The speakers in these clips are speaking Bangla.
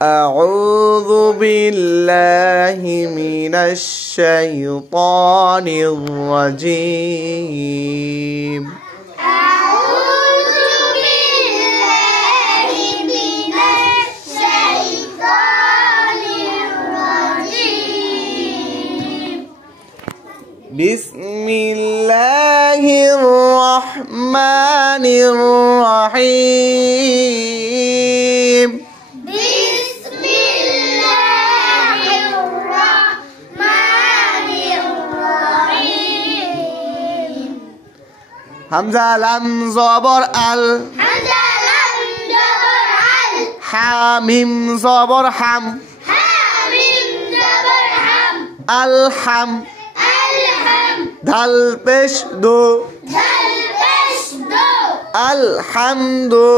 أعوذ بالله من الشيطان الرجيم أعوذ بالله من الشيطان الرجيم بسم الله الرحمن الرحيم بسم الله الرحمن الرحيم হামজা লাম জবর আল حمزة لم جبر عل হামিম জবর হাম حامim جبر حم আল হাম الحم ধাল পেশ দো دل بش دو আলহামদু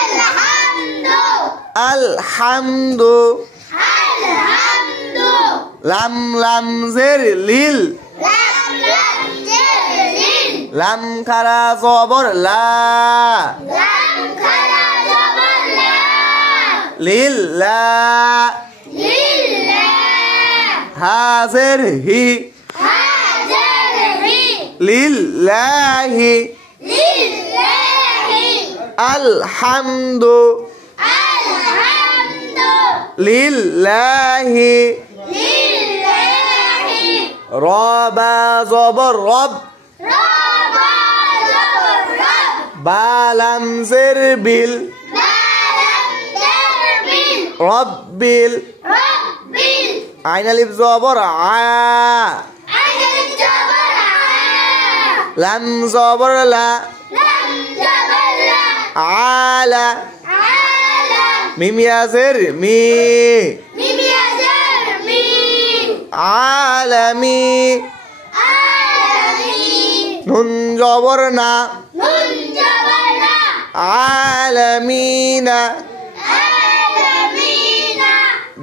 الحمد আলহামদু الحمد লাম লাম জের লিল لم لم جلل লাম খারা জবর লা لم كلا جبر لا লিল লা لله হাজের হি هاجر هي লিল্লাহি لله আলহামদু الحمد লিল্লাহি لله রবা জবর রব رب جبر رب বালাম জের বিল ما لم تربل রব্বিল رب আইন আলিফ জবর আ عجل جبر লাম জবর লা لم جبر لا আলা على মিম ইয়াজের মি ميم يزر ميم আলামি عالمين নুন জবর না نون جبر لا আলামিনা عالمين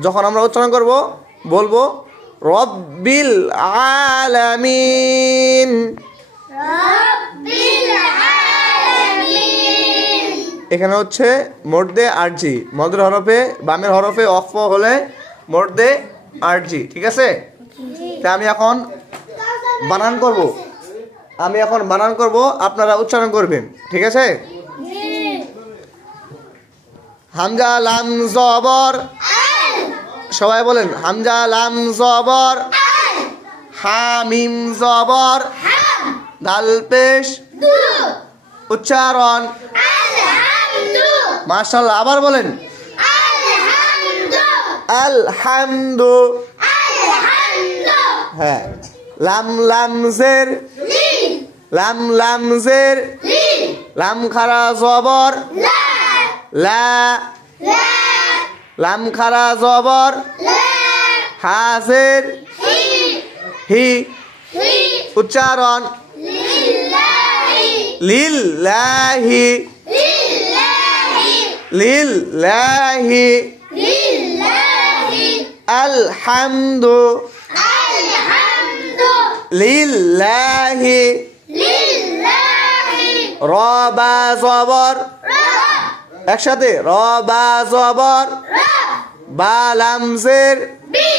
যখন আমরা উচ্চারণ করব বলবো রব্বিল আলামিন رب العالمين এখানে হচ্ছে মর্দে আরজি মদের হরফে বামের হরফে অক্ফ হলে মর্দে আরজি ঠিক আছে তা আমি এখন বানান করব আপনারা উচ্চারণ করবেন ঠিক আছে হামজা লাম জবর সবাই বলেন হামজা লাম জবর হামিম জবর দাল পেশ উচ্চারণ الحمد মাশাআল্লাহ আবার বলেন الحمد আলহামদু الحمد হ্যাঁ লাম লাম জের لي লাম লাম জের لي লাম খারা জবর لا লা لا লাম খারা জবর لا হাজের هي হি هي উচ্চারণ لله লিল্লাহি لله লিল্লাহি لله আলহামদু الحمد লিল্লাহি لله রবা জবর رب একসাথে রবা জবর رب বালাম জের بي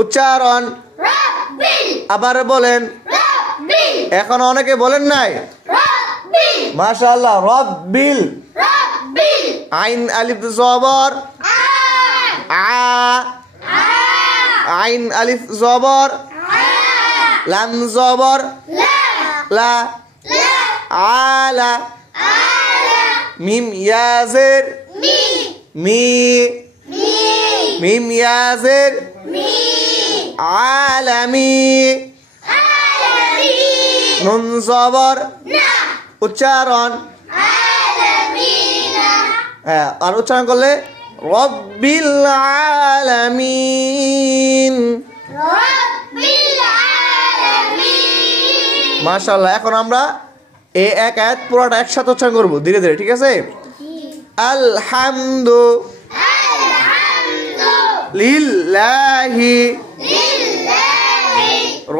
উচ্চারণ ربي আবার বলেন ربي এখন অনেকে বলেন নাই ربي মাশাআল্লাহ রব্বিল ربي আইন আলিফ জবর আ আইন আলিফ জবর লাম জবর لا লা لا আলা على মিম ইয়াজের مي মি مي মিম ইয়াজের مي আলামি عالمين নুন জবর نا উচ্চারণ عالمين হ্যাঁ আর উচ্চারণ করলে রব্বিল আলামিন رب العالمين মাশাআল্লাহ এখন আমরা এই এক আয়াত পুরোটা একসাথে উচ্চারণ করব ধীরে ধীরে ঠিক আছে আলহামদু الحمد লিল্লাহি لله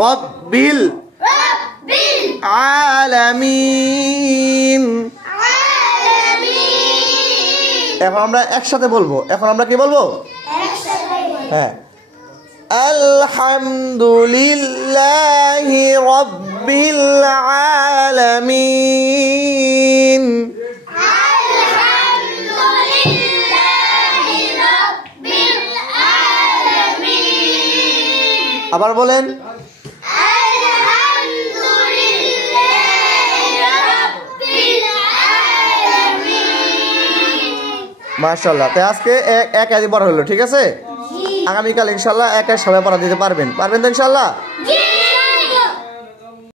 রব্বিল رب আলামিন العالمين এখন আমরা একসাথে বলবো। এখন আমরা কি বলবো? একসাথে হ্যাঁ, আলহামদুলিল্লাহি রাব্বিল আলামিন। আলহামদুলিল্লাহি রাব্বিল আলামিন। আবার বলেন, আলহামদুলিল্লাহি রাব্বিল আলামিন। মাশাআল্লাহ। তাই আজকে এক আয়াতই পড়া হলো, ঠিক আছে? আগামীকাল ইনশাআল্লাহ এক এক সবাই পড়া দিতে পারবেন তো ইনশাআল্লাহ?